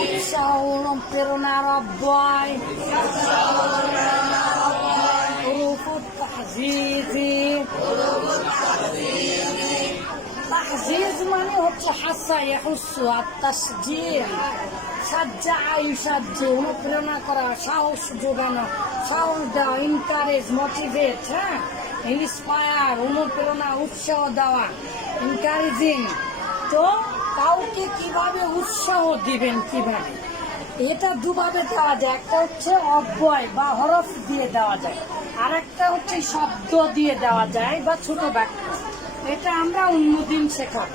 উৎসাহ অনুপ্রেরণার অব্যয় রুফুত তাহজিজি মানে হচ্ছে হাসা ইয়াহুসু আর তাসজিহ সাজ্জা আয়ুসাজ্জে অনুপ্রেরণা করা সাহস যোগানো সাহস দেওয়া ইনকারেজ মোটিভেট হ্যাঁ ইন্সপায়ার অনুপ্রেরণা উৎসাহ দেওয়া এনকারেজিং তো কাউকে কীভাবে উৎসাহ দিবেন কীভাবে? এটা দুভাবে দেওয়া যায়। একটা হচ্ছে অব্যয় বা হরফ দিয়ে দেওয়া যায়। আর একটা হচ্ছে শব্দ দিয়ে দেওয়া যায় বা ছোট বাক্য। এটা আমরা অন্যদিন শেখাব।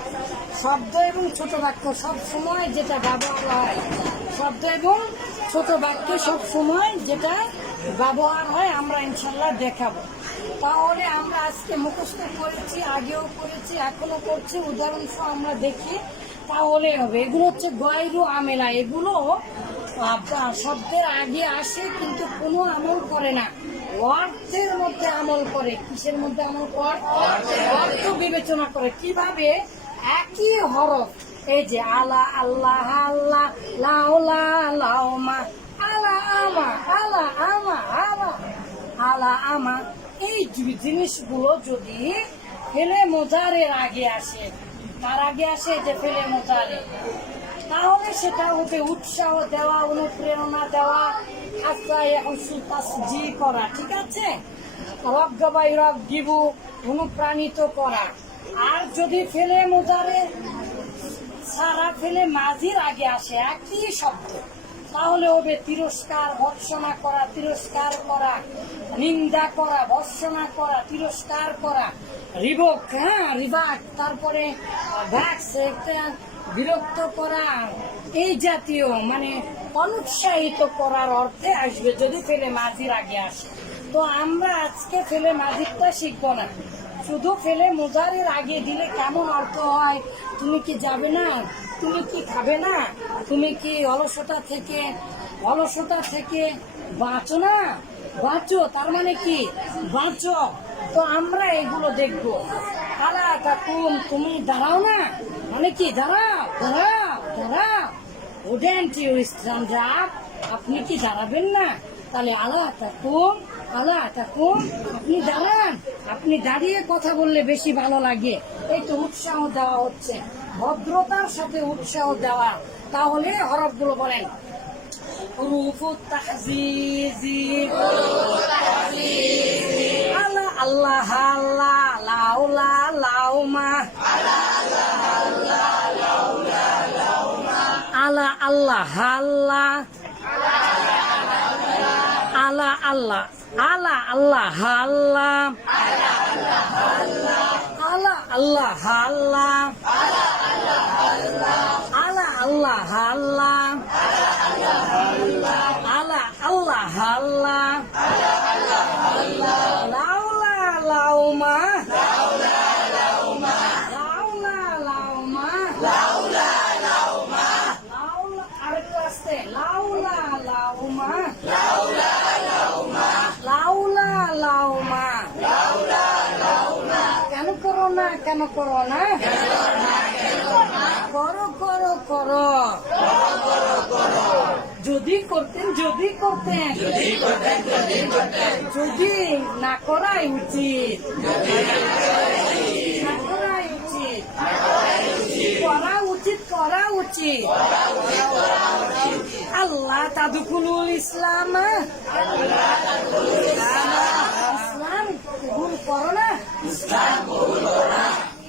শব্দ এবং ছোট বাক্য সব সময় যেটা ব্যবহার হয়, শব্দ এবং ছোট বাক্য সব সময় যেটা ব্যবহার হয়, আমরা ইনশাল্লাহ দেখাবো। তাহলে আমরা আজকে মুখস্থ করেছি, আগেও করেছি এখনও করছি। উদাহরণসহ আমরা দেখি, তাহলে হবে। এগুলো হচ্ছে গয়রু আমেলা। এগুলো শব্দের আগে আসে কিন্তু কোনো আমল করে না। অর্থের মধ্যে আমল করে। কিসের মধ্যে আমল করে? অর্থ বিবেচনা করে। কীভাবে? একই হরফ। এই যে, আলা, আল্লাহ আল্লাহ লাউলা লাউমা আলা, আমা আলা আমা আলা, আমা। এই জিনিসগুলো যদি ফেলে মোজারের আগে আসে, তার আগে আসে যে ফেলে মোজারে। তাহলে সেটা ওকে উৎসাহ দেওয়া, অনুপ্রেরণা দেওয়া আচ্ছা এখন জি করা, ঠিক আছে? রব গবাই রব গিবু, অনুপ্রাণিত করা। আর যদি ফেলে মোজারে, সারা ফেলে মাঝির আগে আসে, একই শব্দ। তাহলে হবে তিরস্কার, ভৎসনা করা, তিরস্কার করা, নিন্দা করা, ভৎসনা করা, তিরস্কার করা। রিবক হ্যাঁ রিবাক, তারপরে ভ্যাক্স বিরক্ত করা। এই জাতীয় মানে অনুৎসাহিত করার অর্থে আসবে যদি ফেলে মাঝির আগে আসে। তো আমরা আজকে ফেলে মাঝিরটা শিখব না। শুধু ফেলে মোজারের আগে দিলে কেমন অর্থ হয়? তুমি কি যাবে না? তুমি কি খাবে না? তুমি কি অলসতা থেকে অলসতা থেকে বাঁচো না? বাঁচো, তার মানে কি? বাঁচো। তো আমরা এগুলো দেখব। কালা কাকুন, তুমি দাঁড়াও না? মানে কি? দাঁড়াও দাঁড়াও দাঁড়াও। উডেন্ট ইউ আপনি কি দাঁড়াবেন না? তাহলে আল্লাহ তাকুম আল্লাহ তাকুম আপনি দাঁড়ান। আপনি দাঁড়িয়ে কথা বললে বেশি ভালো লাগে। এই তো উৎসাহ দেওয়া হচ্ছে। ভদ্রতার সাথে উৎসাহ দেওয়া। তাহলে হরফগুলো বলেন। আল্লাহ আল্লাহ আল্লাহ লাউলা লাউমা আলা আল্লাহ আল্লাহ। আলা আল্লাহ আলা আল্লাহ আল্লাহ আলা আল্লাহ আল্লাহ আলা আল্লাহ আল্লাহ কেন করো না? করো করো করো। যদি করতেন যদি করতেন। যদি না করাই উচিত। না করাই উচিত। করা উচিত করা উচিত। আল্লাহ তাদুকুলুল ইসলাম। ইসলাম কবুল করো না।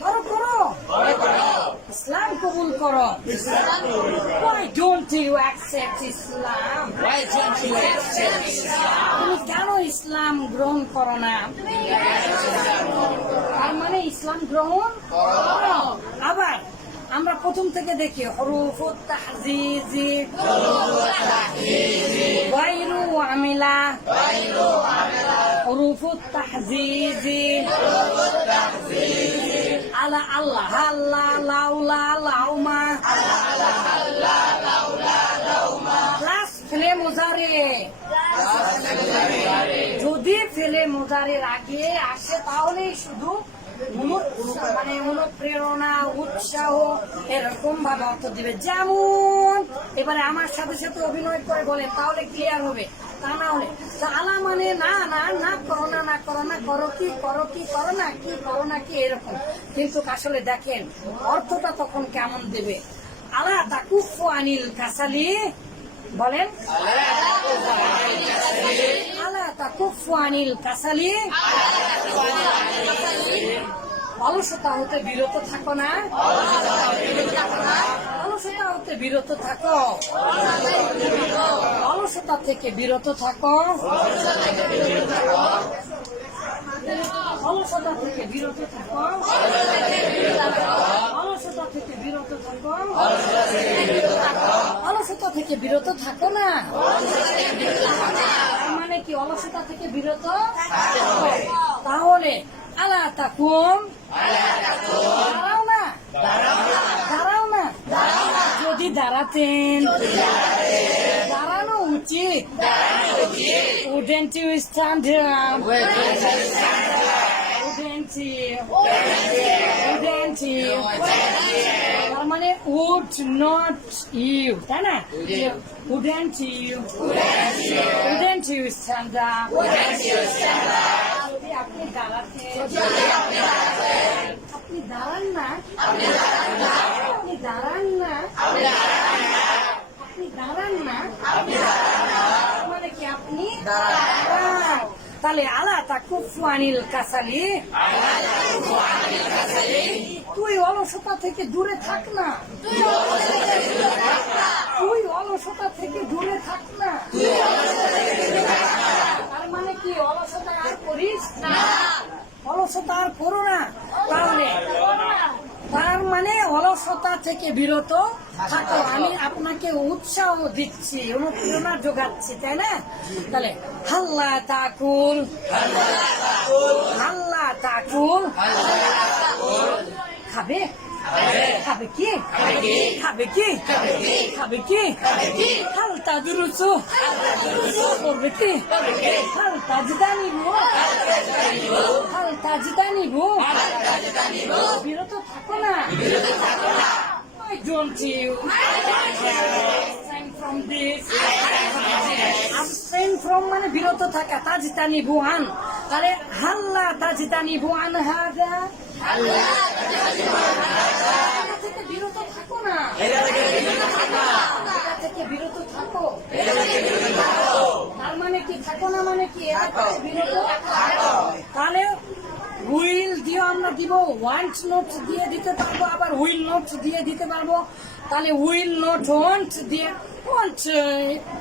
করো করো ইসলাম কবুল করো Why don't you accept Islam? Why don't you accept Islam? তুমি কেন ইসলাম গ্রহণ করো না তার মানে ইসলাম গ্রহণ আবার আমরা প্রথম থেকে দেখি হরুফ তাহজিজি গায়রু আমিলা হরুফ তাহজিজি যদি ফেলে মোজারের আগে আসে তাহলেই শুধু মানে অনুপ্রেরণা উৎসাহ এরকম ভাবে অর্থ দিবে যেমন এবারে আমার সাথে সাথে অভিনয় করে বলে তাহলে ক্লিয়ার হবে তা না মানে না না না করো না না করো না, করো কি করো কি, করো না কি, করো না কি, এরকম। কিন্তু আসলে দেখেন, অর্থটা তখন কেমন দেবে? আলা তাকুফু আনিল কাসালি, বলেন। আলা তাকুফু আনিল কাসালি। অলসতা হতে বিরত থাকো না। বিরত থাকো। অলসতা থেকে বিরত থাকো। অলসতা থেকে বিরত থাকো। অলসতা থেকে বিরত থাকো। থেকে বিরত না। মানে কি অলসতা থেকে বিরত। তাহলে আলা তাকুম না। দাঁড়াতেন। দাঁড়ানো উচিত। Wouldn't you stand. Wouldn't you wouldn't you তার মানে উড নট ইউ, তাই না? Wouldn't you wouldn't you stand. যদি আপনি দাঁড়াতেন। আপনি দাঁড়ান না। আপনি দাঁড়ান। দাঁড়ান না। মানে কি আপনি? তাহলে আলা তা কুফু আনিল কাসালি। তুই অলসতা থেকে দূরে থাক না। তুই অলসতা থেকে দূরে থাক না। তার মানে কি, অলসতা আর করিস অলসতা আর করো না। তাহলে তার মানে অলসতা থেকে বিরত থাকো। আমি আপনাকে উৎসাহ দিচ্ছি, অনুপ্রেরণা যোগাচ্ছি, তাই না? তাহলে, হাল্লা তাকুল। হাল্লা তাকুল। খাবে? খাবে কি খাবে কি খাবে কি হালতা দুরুসু করবে কি হালতা জিদানিব হালতা জিদানিব বিরত থাকো না I don't you. Abstain from this. Abstain from মানে বিরত থাকা তাজিতানি বুহান তাহলে হাল্লা তাজিতানি হাদা এটা থেকে বিরত থাকো না। থেকে বিরত থাকো। তার মানে কি? থাকো না মানে কি? বিরত তাহলে উইল দিয়ে আমরা দিব ওয়ান্ট নোট দিয়ে দিতে পারব আবার উইল নোট দিয়ে দিতে পারব। তাহলে উইল নোট ওয়ান্ট দিয়ে want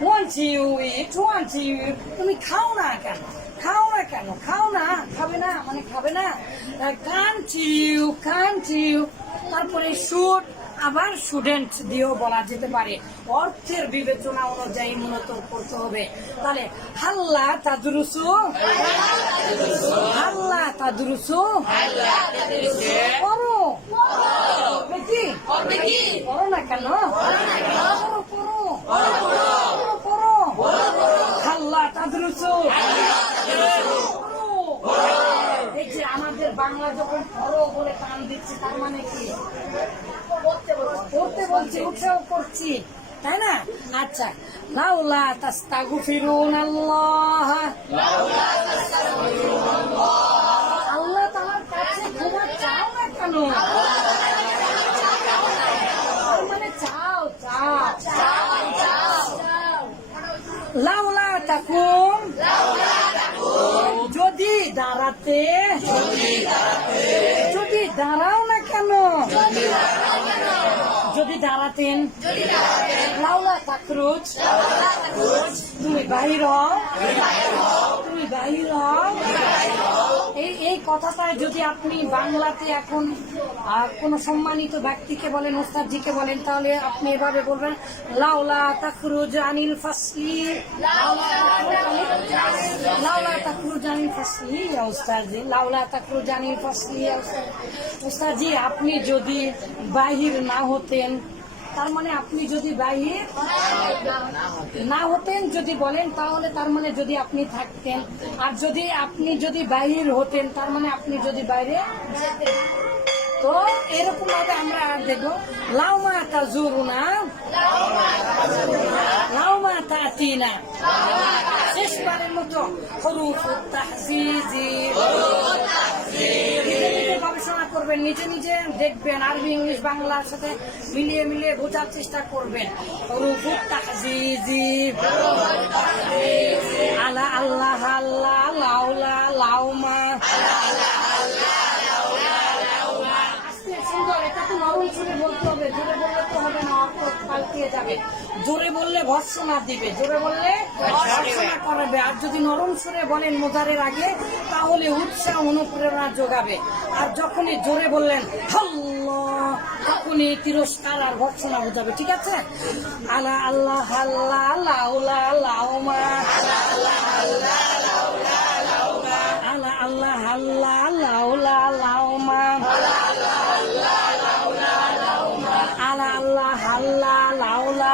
want you eat want you তুমি খাও না কেন? খাও না কেন? খাও না খাবে না মানে খাবে না। কান্ট ইউ কান্ট ইউ তারপরে শুট আবার স্টুডেন্ট দিয়েও বলা যেতে পারে। অর্থের বিবেচনা অনুযায়ী মূলত করতে হবে। তাহলে হাল্লা তাদরুসু? হাল্লা তাদরুসু। করো করবে কি? করো না কেন? করো। করো। করো। করো। হাল্লা তাদরুসু। করো। এই যে আমাদের বাংলা যখন করো বলে টান দিচ্ছে তার মানে কি? করতে বলছি। উৎসাহ করছি। তাই না? আচ্ছা। লাউলা তাস্তাগফিরুন আল্লাহ আল্লাহ তাআলার কাছে ক্ষমা চাও না কেন তার মানে চাও চাও লাউলা তাকুম যদি দাঁড়াতে যদি দাঁড়াও না কেন? যদি দাঁড়াতেন? লাউলা তাকরুজ তুমি বাহির তুমি বাহির কথাটা যদি আপনি বাংলাতে এখন কোনো সম্মানিত ব্যক্তিকে বলেন, ওস্তাদজিকে বলেন, তাহলে আপনি এভাবে বলবেন লাউলা তাকরুজ আনিল ফাসলি। লাউলা তাকরুজ আনিল ফাসলি ওস্তাদজি লাউলা তাকরুজ আনিল ফাসলি ওস্তাদ আপনি যদি বাহির না হতেন তার মানে আপনি যদি বাইরে না হতেন, যদি বলেন, তাহলে তার মানে যদি আপনি থাকতেন। আর যদি আপনি যদি বাহির হতেন, তার মানে আপনি যদি বাইরে তো এরকম ভাবে আমরা আর দেখব। লাউমা তাজুরুনা লাউমা তাতিনা শেষবারের মতো, হরুফ তাহজিজি করবেন, নিজে নিজে দেখবেন, আরবি, ইংলিশ, বাংলার সাথে মিলিয়ে মিলিয়ে বোঝার চেষ্টা করবেন। আল্লাহ আল্লাহ আল্লাহ লাউলা লাউমা আস্তে সুন্দর এটা তো নরম সুরে বলতে হবে জোরে বললে তো হবে না অর্থ পাল্টিয়ে যাবে। জোরে বললে ভর্সনা দিবে, জোরে বললে ভর্সনা করাবে। আর যদি নরম সুরে বলেন মোদারের আগে, তাহলে উৎসাহ, অনুপ্রেরণা যোগাবে। আর যখনই জোরে বললেন তখনই তিরস্কার আর ভর্সনা বোঝাবে, ঠিক আছে? আলা আল্লাহ আল্লাহ লাউলা, লাউমা, আলা আল্লাহ আল্লাহ লাউলা, লাউমা। আল্লাহ আল্লাহ